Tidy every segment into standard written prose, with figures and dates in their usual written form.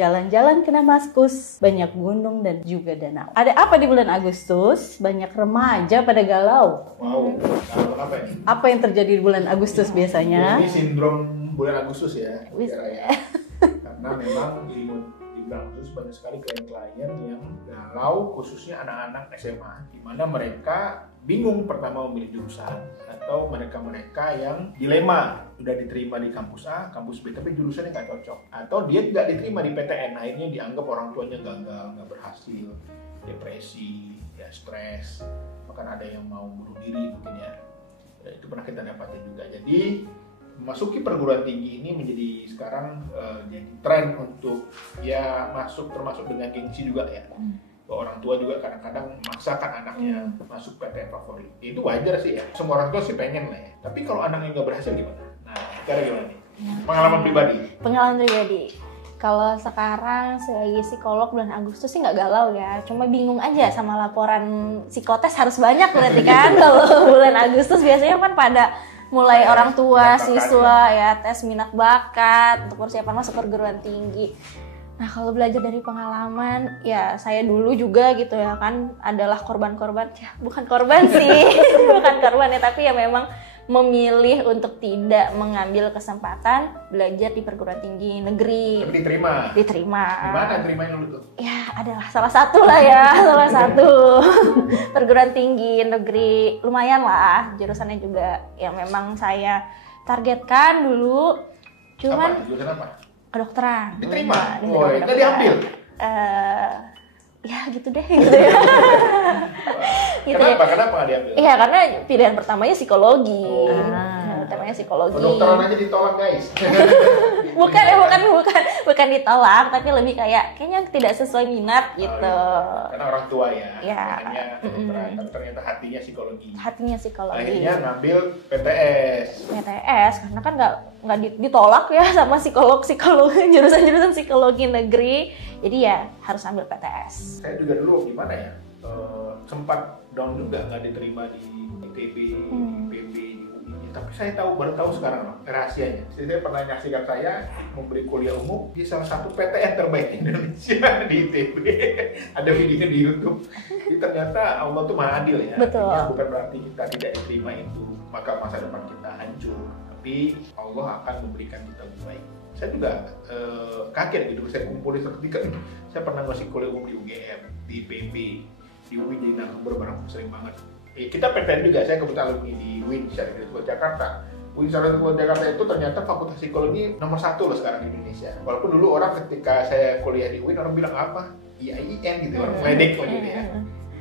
jalan-jalan ke Damaskus, banyak gunung dan juga danau. Ada apa di bulan Agustus? Banyak remaja pada galau. Wow, galau apa ini? Apa yang terjadi di bulan Agustus biasanya? Ini sindrom bulan Agustus ya, Bisa. ya. Karena memang di bulan Agustus banyak sekali klien-klien yang galau, khususnya anak-anak SMA, di mana mereka bingung pertama memilih jurusan, atau mereka yang dilema sudah diterima di kampus A, kampus B, tapi jurusannya nggak cocok, atau dia tidak diterima di PTN, akhirnya dianggap orang tuanya gagal, nggak berhasil, depresi, ya stres, bahkan ada yang mau bunuh diri mungkin ya. Itu pernah kita dapatin juga. Jadi memasuki perguruan tinggi ini menjadi sekarang jadi tren untuk ya masuk, termasuk dengan gengsi juga ya. Orang tua juga kadang-kadang memaksakan anaknya masuk PTN favorit. Itu wajar sih ya. Semua orang tua sih pengen lah ya. Tapi kalau anaknya nggak berhasil gimana? Nah, cara gimana nih? Pengalaman pribadi. Pengalaman pribadi. Kalau sekarang sebagai psikolog bulan Agustus sih nggak galau ya. Cuma bingung aja sama laporan psikotes harus banyak berarti kan. Kalau bulan Agustus biasanya kan pada mulai orang tua, siswa ya tes minat bakat untuk persiapan masuk perguruan tinggi. Nah kalau belajar dari pengalaman, ya saya dulu juga gitu ya kan adalah korban-korban, ya bukan korban sih, bukan korban ya, tapi ya memang memilih untuk tidak mengambil kesempatan belajar di perguruan tinggi negeri. Tapi diterima. Diterima. Gimana terimanya dulu tuh? Ya adalah salah satu lah ya, salah satu perguruan tinggi negeri, lumayan lah, jurusannya juga yang memang saya targetkan dulu. Cuman apa? Jurusan apa? Kedokteran. Diterima? Oh, nggak diambil? Ya gitu deh gitu ya. Gitu Kenapa? deh. Kenapa nggak diambil? Iya karena pilihan pertamanya psikologi. Pertamanya psikologi. Kedokteran aja ditolak guys. bukan ditolak, tapi lebih kayaknya tidak sesuai minat gitu. Oh, iya. Karena orang tua ya. Ya. Makanya kedokteran, tapi ternyata hatinya psikologi. Hatinya psikologi. Akhirnya ngambil PTS. PTS karena kan nggak ditolak ya sama psikologi jurusan psikologi negeri. Jadi ya harus ambil PTS. Saya juga dulu gimana ya, sempat down juga nggak diterima di ITB, IPB, di UI. Tapi saya baru tahu sekarang loh, rahasianya. Jadi saya pernah nyaksikan saya memberi kuliah umum di salah satu PTN terbaik Indonesia di ITB. Ada videonya di YouTube. Jadi ternyata Allah tuh maha adil ya. Betul. Artinya bukan berarti kita tidak diterima itu maka masa depan kita hancur. Tapi Allah akan memberikan kita lebih baik. Saya juga kaget gitu, saya kumpulin ketika saya pernah ngasih kuliah umum di UGM, di IPB, di UI jadi narasumber bareng sering banget. Kita PTN juga, saya kebetulan alumni di UIN Syarif Hidayatullah Jakarta. UIN Syarif Hidayatullah Jakarta itu ternyata fakultas psikologi nomor 1 loh sekarang di Indonesia. Walaupun dulu orang ketika saya kuliah di UIN orang bilang apa? IAIN gitu, orang meledek kok gitu ya.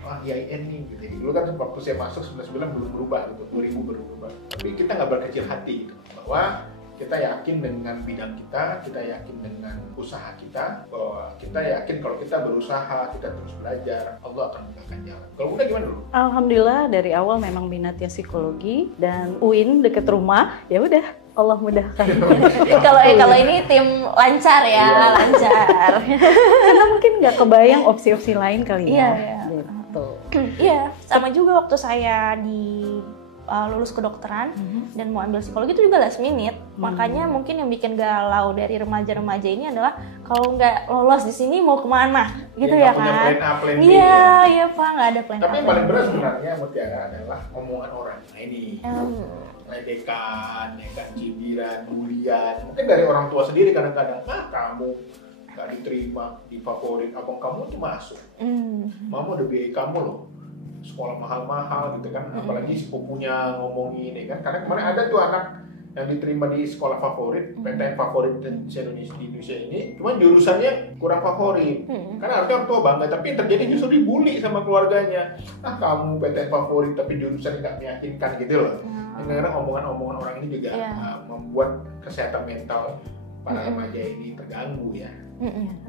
Wah IAIN nih gitu. Dulu kan waktu saya masuk 99 belum berubah gitu, 2000 baru berubah. Tapi kita nggak berkecil hati gitu, bahwa kita yakin dengan bidang kita yakin dengan usaha kita, bahwa kita yakin kalau kita berusaha, kita terus belajar, Allah akan bukakan jalan. Kalau udah gimana dulu? Alhamdulillah dari awal memang minatnya psikologi dan UIN deket rumah, ya udah Allah mudahkan. Kalau ini tim lancar ya, lancar. Karena mungkin nggak kebayang opsi-opsi lain kali ya. Iya. Gitu. Iya, sama juga waktu saya lulus kedokteran dan mau ambil psikologi itu juga last minute. Makanya mungkin yang bikin galau dari remaja-remaja ini adalah kalau nggak lolos di sini mau kemana gitu ya kan? Plan A, plan B Iya Pak, nggak ada plan A. Tapi yang paling berat sebenarnya Mutiara adalah omongan orang. Nah ini ledekan, ya kan, cibiran, bulian. Mungkin dari orang tua sendiri kadang-kadang, kamu nggak diterima di favorit, abang kamu tuh masuk. Mama udah biayai kamu loh. Sekolah mahal-mahal gitu kan, apalagi sepupunya ngomongin ya kan, karena kemarin ada tuh anak yang diterima di sekolah favorit, PTN favorit di Indonesia ini, cuma jurusannya kurang favorit, karena artinya orang tua bangga, tapi yang terjadi justru dibully sama keluarganya, kamu PTN favorit tapi jurusan nggak meyakinkan gitu loh. Karena omongan-omongan orang ini juga membuat kesehatan mental para remaja ini terganggu ya.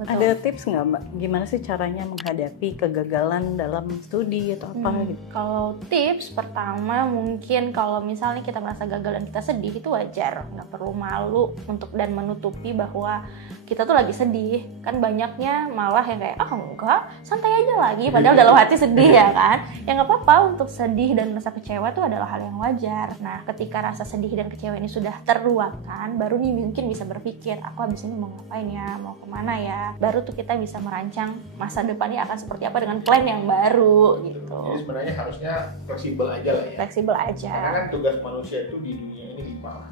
Ada tips nggak Mbak? Gimana sih caranya menghadapi kegagalan dalam studi atau apa gitu? Kalau tips pertama mungkin kalau misalnya kita merasa gagal dan kita sedih itu wajar, nggak perlu malu untuk dan menutupi bahwa kita tuh lagi sedih. Kan banyaknya malah yang kayak enggak, santai aja lagi, padahal dalam hati sedih ya kan. Ya nggak apa-apa untuk sedih dan merasa kecewa itu adalah hal yang wajar. Nah ketika rasa sedih dan kecewa ini sudah terluapkan, baru nih mungkin bisa berpikir aku habis ini mau ngapain ya, mau kemana kemana ya. Baru tuh kita bisa merancang masa depannya akan seperti apa dengan plan yang baru gitu. Jadi sebenarnya harusnya fleksibel aja lah ya. Fleksibel aja. Karena kan tugas manusia itu di dunia ini 5 lah.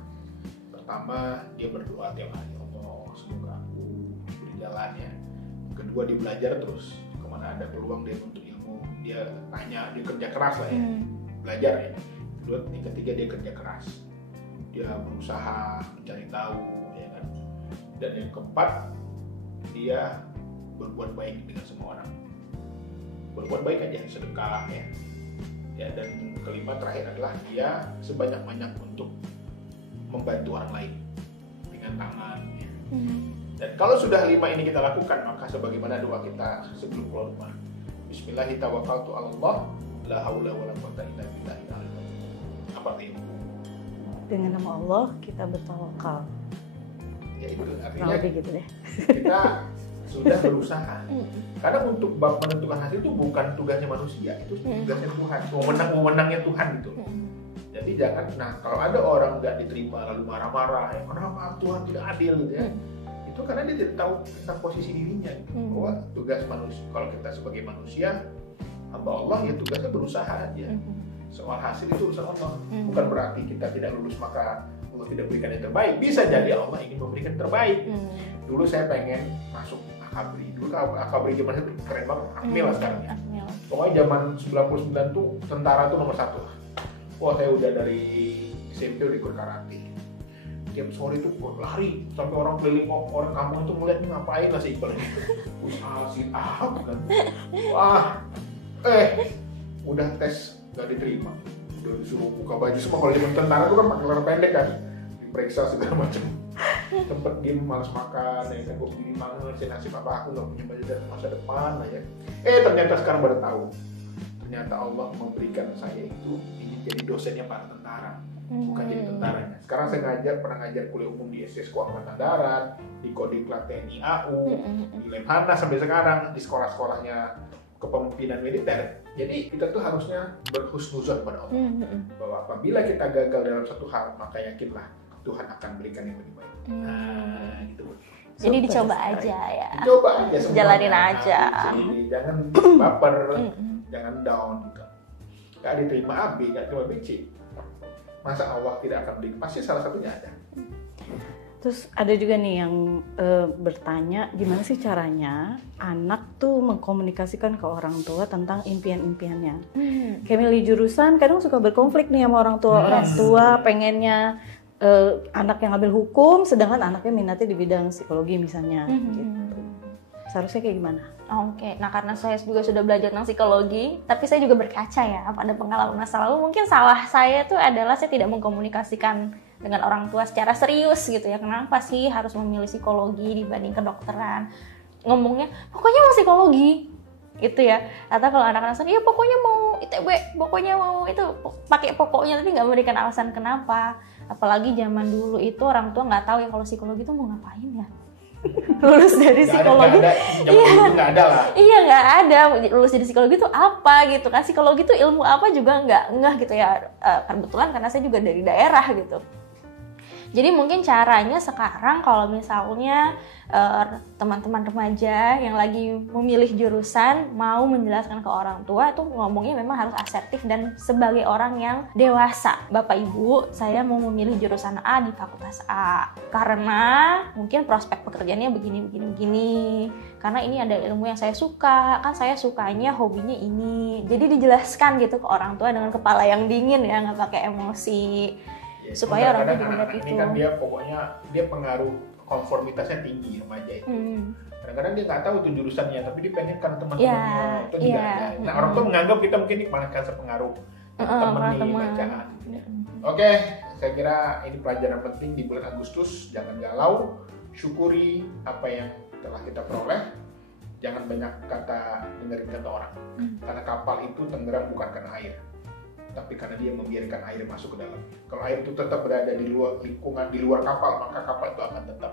Pertama, dia berdoa tiap hari, Allah semoga aku diberi jalan ya. Kedua, dia belajar terus, kemana ada peluang dia untuk ilmu, dia tanya, dia kerja keras lah ya, belajar ya. Kedua, yang ketiga dia kerja keras, dia berusaha mencari tahu ya kan. Dan yang keempat, dia berbuat baik dengan semua orang, berbuat baik aja, sedekah ya. Ya, dan kelima terakhir adalah dia sebanyak-banyak untuk membantu orang lain dengan tangan ya. Dan kalau sudah 5 ini kita lakukan, maka sebagaimana doa kita sebelum keluar rumah, Bismillahirrahmanirrahim, la haula wala quwwata illa billah. Apa itu? Dengan nama Allah kita bertawakal. Ya itu artinya Lebih gitu deh. kita sudah berusaha. Karena untuk bab menentukan hasil itu bukan tugasnya manusia, itu tugasnya Tuhan. Wewenangnya Tuhan gitu. Jadi jangan, nah kalau ada orang nggak diterima lalu marah-marah, ya kenapa Tuhan tidak adil gitu ya. Itu karena dia tidak tahu tentang posisi dirinya gitu. Bahwa tugas manusia, kalau kita sebagai manusia hamba Allah ya tugasnya berusaha aja. Soal hasil itu urusan Allah. Bukan berarti kita tidak lulus maka Allah tidak berikan yang terbaik. Bisa jadi Allah ingin memberikan yang terbaik. Dulu saya pengen masuk Akabri. Dulu Akabri zaman itu keren banget. Akmil lah sekarang ya. Pokoknya zaman 99 tuh tentara tuh nomor 1. Wah, saya udah dari SMP udah ikut karate. Tiap sore itu lari sampai orang keliling, orang kampung itu ngeliat nih ngapain lah si Iqbal ini. Sit up kan. Wah, udah tes gak diterima. Udah disuruh buka baju semua. Kalau zaman tentara tuh kan pakai celana pendek kan, diperiksa segala macam. Sempet game malas makan, ya kan gue begini banget, nasib apa aku gak punya baju dari masa depan lah ya. Ternyata sekarang baru tahu. Ternyata Allah memberikan saya itu ingin jadi dosennya para tentara, bukan jadi tentaranya. Sekarang saya pernah ngajar kuliah umum di SSK Angkatan Darat, di Kodiklat TNI AU, di Lemhanas sampai sekarang, di sekolah-sekolahnya kepemimpinan militer. Jadi kita tuh harusnya berhusnuzon pada Allah, bahwa apabila kita gagal dalam satu hal, maka yakinlah Tuhan akan berikan yang lebih baik. Nah, gitu. Jadi dicoba aja ya. Dicoba aja semuanya. Jalanin aja. Jadi jangan baper, jangan down gitu. Gak diterima A, B, gak diterima B, C. Masa Allah tidak akan beri? Pasti salah satunya ada. Terus ada juga nih yang bertanya, gimana sih caranya anak tuh mengkomunikasikan ke orang tua tentang impian-impiannya. Kayak milih jurusan kadang suka berkonflik nih sama orang tua. Orang tua pengennya anak yang ambil hukum, sedangkan anaknya minatnya di bidang psikologi misalnya. Gitu. Seharusnya kayak gimana? Oke, nah karena saya juga sudah belajar tentang psikologi, tapi saya juga berkaca ya pada pengalaman masa lalu. Mungkin salah saya tuh adalah saya tidak mengkomunikasikan dengan orang tua secara serius gitu ya. Kenapa sih harus memilih psikologi dibanding kedokteran? Ngomongnya, pokoknya mau psikologi gitu ya. Atau kalau anak-anak sana, ya pokoknya mau ITB, pokoknya mau itu, pakai pokoknya tapi nggak memberikan alasan kenapa. Apalagi zaman dulu itu orang tua nggak tahu ya kalau psikologi itu mau ngapain ya. Lulus dari psikologi nggak ada lah. Iya, nggak ada. Lulus dari psikologi itu apa gitu kan? Psikologi itu ilmu apa juga nggak gitu ya. Kebetulan karena saya juga dari daerah gitu. Jadi mungkin caranya sekarang kalau misalnya teman-teman remaja yang lagi memilih jurusan mau menjelaskan ke orang tua tuh ngomongnya memang harus asertif dan sebagai orang yang dewasa. Bapak Ibu, saya mau memilih jurusan A di fakultas A karena mungkin prospek pekerjaannya begini. Karena ini ada ilmu yang saya suka, kan saya sukanya hobinya ini. Jadi dijelaskan gitu ke orang tua dengan kepala yang dingin ya, nggak pakai emosi. Ya, supaya orang tua juga anak itu. Ini kan dia pokoknya dia pengaruh konformitasnya tinggi remaja itu. Kadang-kadang dia nggak tahu itu jurusannya, tapi dia pengen karena teman-temannya itu juga ada. Nah orang tua menganggap kita mungkin kan sepengaruh teman nih bacaan. Oke, saya kira ini pelajaran penting di bulan Agustus. Jangan galau, syukuri apa yang telah kita peroleh. Jangan banyak dengerin kata orang. Karena kapal itu tenggelam bukan karena air, tapi karena dia membiarkan air masuk ke dalam. Kalau air itu tetap berada di luar lingkungan, di luar kapal, maka kapal itu akan tetap.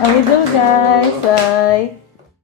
Amin dulu guys, bye.